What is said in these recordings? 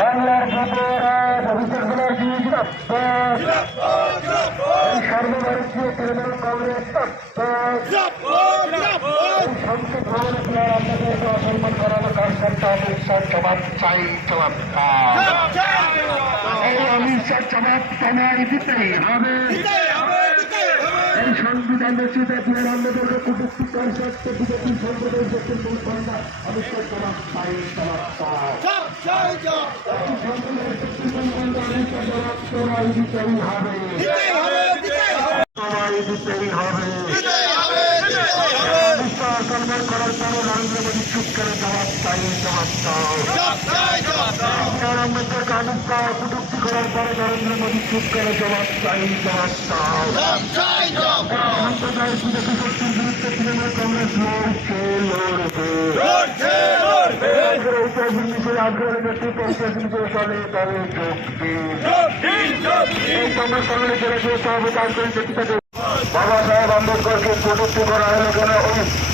বাংলার অভিষেক ব্যানার্জি সর্বভারতীয় তৃণমূল হবে এই সংবিধান রচিত আপনার আমাদেরকে কুটুক্তি কর সত্ত্বে বিজেপি সম্প্রদায় দক্ষিণ মূল চাই জবাব চাই। তোমায় দিতেই হবে। সম্মান করার পরে নরেন্দ্র মোদী চুপ করে জবাব চাই জবাব ডক্টর আম্বেদকর কানুকা কটুক্তি করার পরে নরেন্দ্র মোদী চুপ করে জবাব চাই জবাব সাম্প্রদায়িক বিজেপি শক্তির বিরুদ্ধে তৃণমূল কংগ্রেস লড়ছে লড়বে। আগ্রহের নেতৃত্বে যোগ দিন। কংগ্রেস সভাপতি আন্তরিক বাবা সাহেব আম্বেদকরকে কটুক্তি করা হলো কেন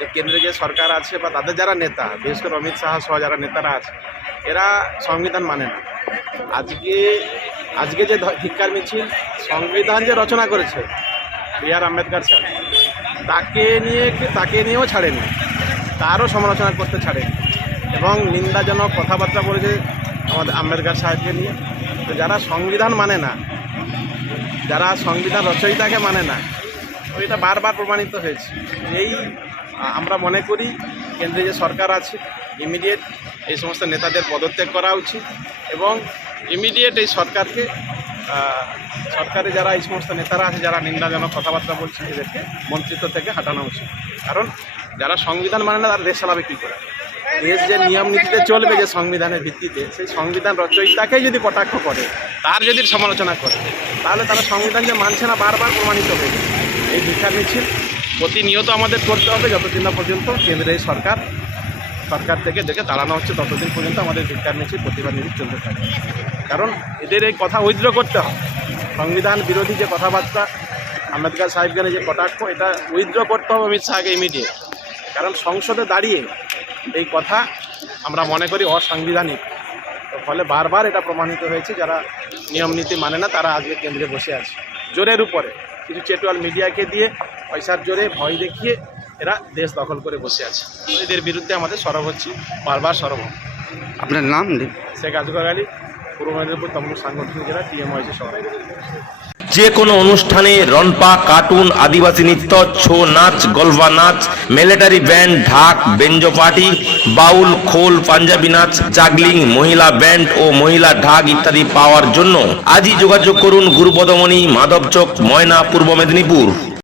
যে কেন্দ্রে যে সরকার আছে বা তাদের যারা নেতা, বিশেষ করে অমিত শাহ সহ যারা নেতারা আছে, এরা সংবিধান মানে না। আজকে আজকে যে ধিক্কার মিছিল, সংবিধান যে রচনা করেছে বি আর আম্বেদকর স্যার, তাকে নিয়ে তাকে নিয়েও ছাড়েনি। তারও সমালোচনা করতে ছাড়েনি। এবং নিন্দাজনক কথাবার্তা বলেছে আমাদের আম্বেদকর সাহেবকে নিয়ে। তো যারা সংবিধান মানে না, যারা সংবিধান রচয়িতাকে মানে না এটা বারবার প্রমাণিত হয়েছে। এই আমরা মনে করি কেন্দ্রে যে সরকার আছে ইমিডিয়েট এই সমস্ত নেতাদের পদত্যাগ করা উচিত এবং ইমিডিয়েট এই সরকারকে সরকারে যারা এই সমস্ত নেতারা আছে, যারা নিন্দাজনক কথাবার্তা বলছে এদেরকে মন্ত্রিত্ব থেকে হাঁটানো উচিত। কারণ যারা সংবিধান মানে না, তারা দেশ চালাবে কী করে? দেশ যে নিয়ম নীতিতে চলবে যে সংবিধানের ভিত্তিতে, সেই সংবিধান রচয়িতাকেই যদি কটাক্ষ করে, তার যদি সমালোচনা করে, তাহলে তারা সংবিধান যে মানছে না, বারবার প্রমাণিত হয়ে এই ভিক্ষার মিছিল প্রতিনিয়ত আমাদের করতে হবে যতদিন না পর্যন্ত কেন্দ্রের সরকার সরকার থেকে দেখে দাঁড়ানো হচ্ছে, ততদিন পর্যন্ত আমাদের ভিক্ষার মিছিল প্রতিবাদ মিছিল চলতে থাকে কারণ এদের এই কথা উইথড্র করতে হবে। সংবিধান বিরোধী যে কথাবার্তা, আম্বেদকর সাহেবকে নিয়ে যে কটাক্ষ, এটা উইথড্র করতে হবে অমিত শাহকে ইমিডিয়েট কারণ সংসদে দাঁড়িয়ে এই কথা আমরা মনে করি অসাংবিধানিক। ফলে বারবার এটা প্রমাণিত হয়েছে, যারা নিয়ম নীতি মানে না, তারা আজকে কেন্দ্রে বসে আছে। জোরের উপরে। কিছু চেটুয়াল মিডিয়াকে দিয়ে পয়সার জোরে ভয় দেখিয়ে এরা দেশ দখল করে বসে আছে। এদের বিরুদ্ধে আমাদের সরব হচ্ছে বারবার সরব। আপনার নাম শেখ আজগর আলী পূর্ব মেদিনীপুর তমলুক সাংগঠনিক জেলা টিএমওয়াইসি সভাপতি। যে কোনো অনুষ্ঠানে রনপা কার্টুন আদিবাসী নৃত্য ছৌ নাচ গলভা নাচ মিলিটারি ব্যান্ড ঢাক বেঞ্জো পার্টি বাউল খোল পাঞ্জাবি নাচ জাগলিং মহিলা ব্যান্ড ও মহিলা ঢাক ইত্যাদি পাওয়ার জন্য আজই যোগাযোগ করুন গুরুপদমণি মাধবচক ময়না পূর্ব মেদিনীপুর।